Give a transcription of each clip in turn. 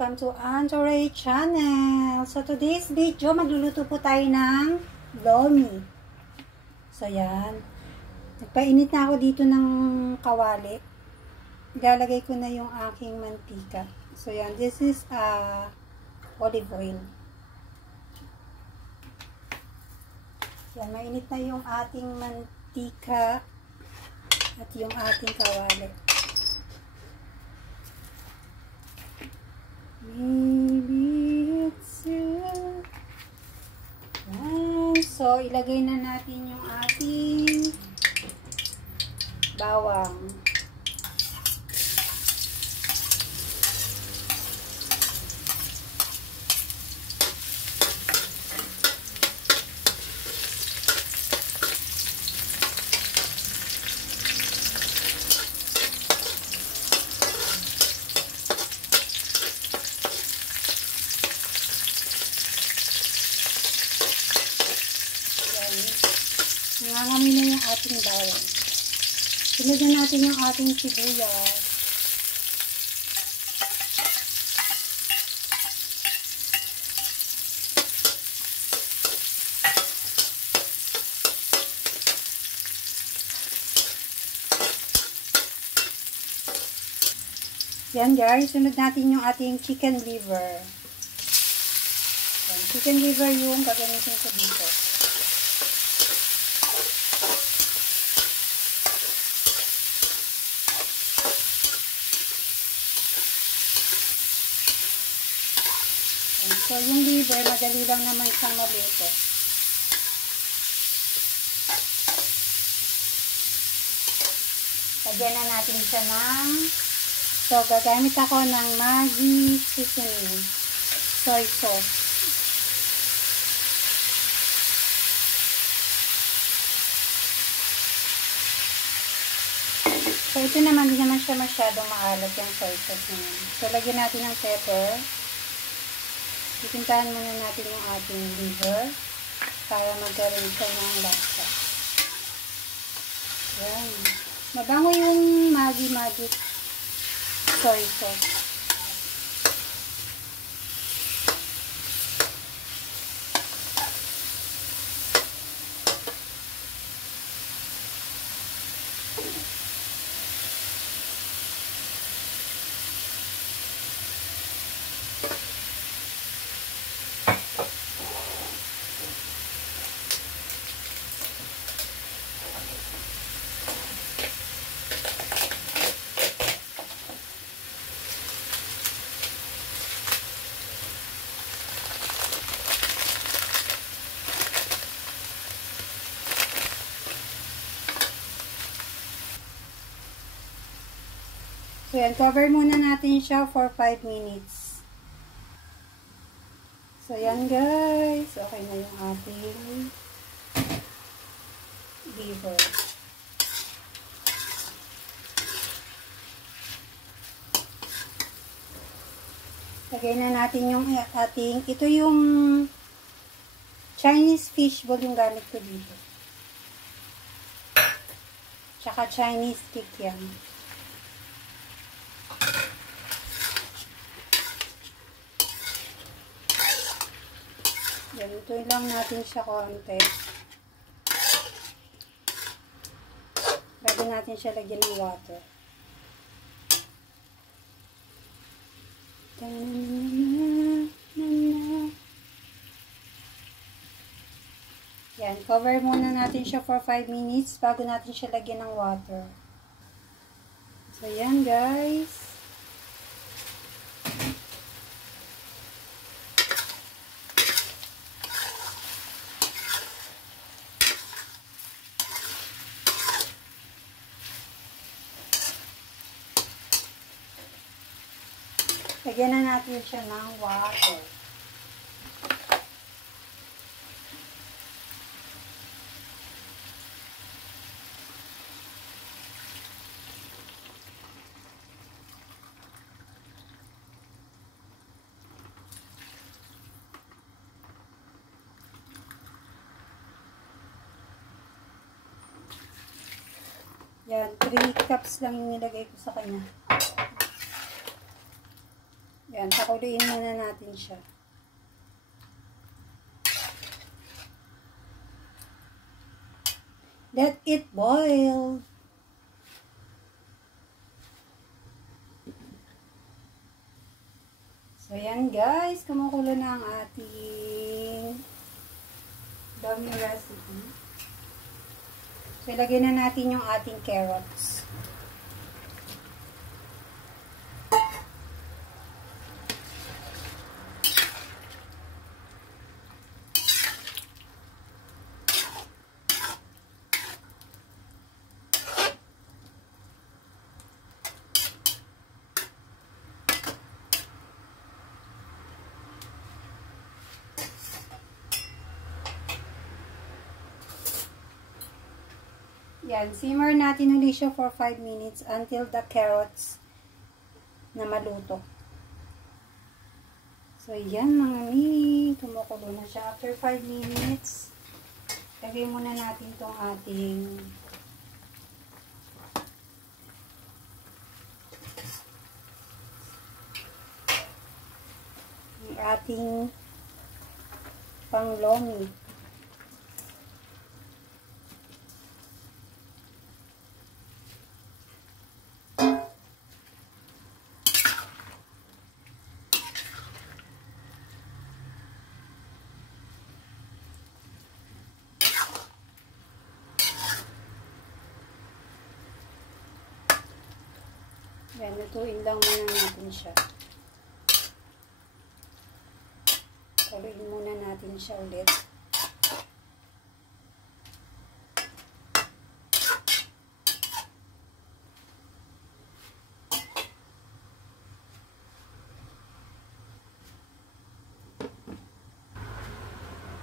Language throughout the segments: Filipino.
Welcome to Antoray Channel. So today's video, magluluto po tayo ng lomi. So yan. Nagpainit na ako dito ng kawali. Ilalagay ko na yung aking mantika. So yan, this is olive oil. Yan, mainit na yung ating mantika at yung ating kawali. Maybe it's you. So, ilagay na natin yung ating bawang. Nangangamoy na yung ating bawang. Sunod na natin yung ating sibuyas. Yan guys, sunod natin yung ating chicken liver. Yan, chicken liver yung gagamitin ko dito. So, yung liver, madali lang naman siyang maluto. Lagyan na natin siya ng... So, gagamit ako ng Maggi seasoning soy sauce. So, ito naman, hindi naman siya masyadong maalat yung soy sauce naman. So, lagyan natin ng pepper. Ipintahan muna natin yung ating liver para magkaroon siya ng lasa. Yan. Mabango yung Maggi soy sauce. So yan, cover muna natin siya for 5 minutes. So yan guys, okay na yung ating liver. Lagay na natin yung ating, ito yung Chinese fishball yung gamit ko dito. Tsaka Chinese kikiam. Yan, ito lang natin siya konti. Bago natin siya lagyan ng water. Yan, cover muna natin siya for 5 minutes bago natin siya lagyan ng water. So, yan guys. Lagyan na natin siya ng water. Yan, 3 cups lang yung nilagay ko sa kanya. Yan, pakuluin muna natin siya. Let it boil. So, yan guys. Kumukulo na ang ating lomi recipe. So, ilagay na natin yung ating carrots. Yan, simmer natin ulit siya for 5 minutes until the carrots na maluto. So, yan mga mi, kumukulo na siya. After 5 minutes, lagay muna natin itong ating panglomi. Yan, lutuin lang muna natin siya. Haluin muna natin siya ulit.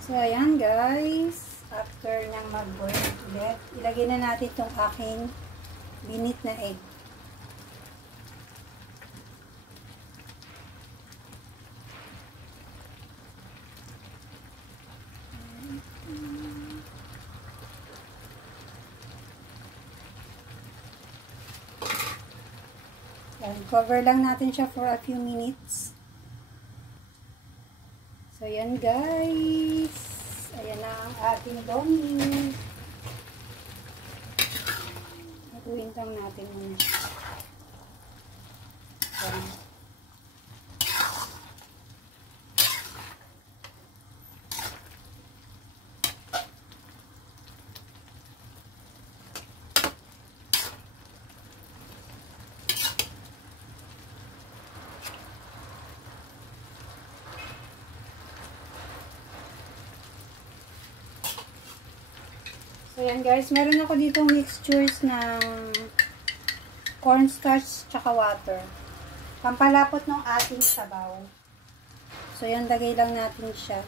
So, ayan guys. After niyang mag-boil ulit, ilagay na natin itong aking binit na egg. Yan, cover lang natin siya for a few minutes. So, yan guys. Ayan na ang ating lomi. Haluin lang natin muna. Yan. So, yan guys, meron ako ditong mixtures ng cornstarch tsaka water. Pampalapot ng ating sabaw. So, yan, lagay lang natin siya.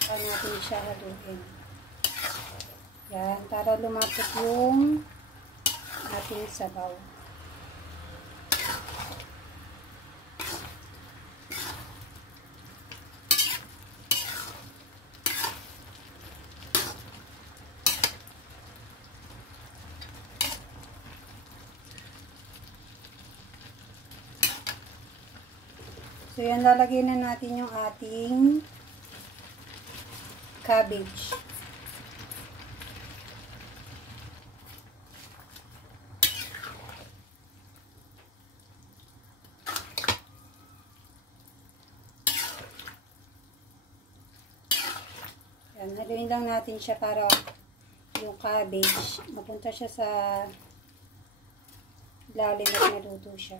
Para natin siya haluin. Yan, para lumapot yung ating sabaw. So, yan, lalagay na natin yung ating cabbage. Yan, haluin lang natin siya para yung cabbage mapunta siya sa ilalim at maluto siya.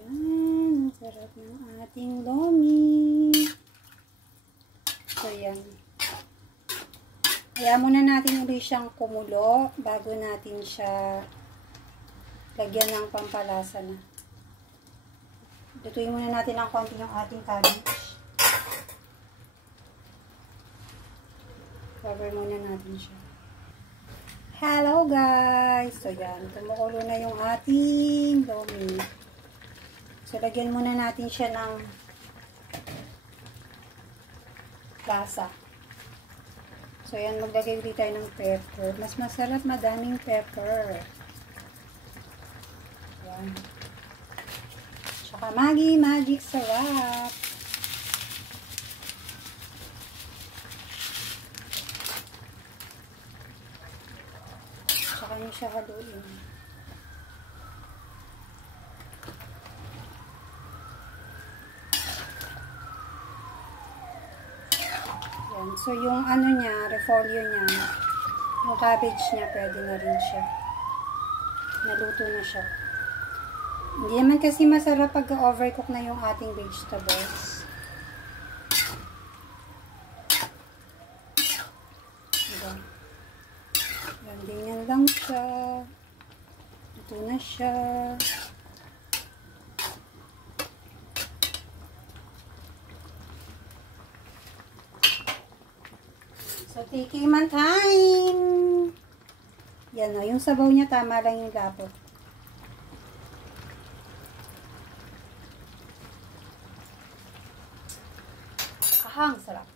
Yan, ang sarap ng ating lomi. So, yan. Kaya muna natin ulit siyang kumulo bago natin siya lagyan ng pampalasa na. Lutuin muna natin ng konti yung ating cabbage. Cover muna natin siya. Hello guys! So, yan. Kumukulo na yung ating lomi. So, lagyan muna natin siya ng lasa. So, yan, maglagay ulit tayo ng pepper. Mas masarap, madaming pepper. Yan. Tsaka Maggi Magic Sarap. Tsaka nyo siya haluin. So, yung ano niya, repolyo niya, yung cabbage niya, pwede na rin siya. Naluto na siya. Hindi naman kasi masarap pag overcook na yung ating vegetables. Diba? Ganyan lang siya. Ito na siya. So, taking my time. Yan o, yung sabaw niya tama lang yung lapot. Ahang sarap.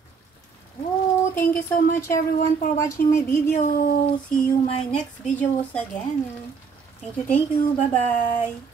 Oh, thank you so much everyone for watching my video. See you my next videos again. Thank you, thank you. Bye-bye.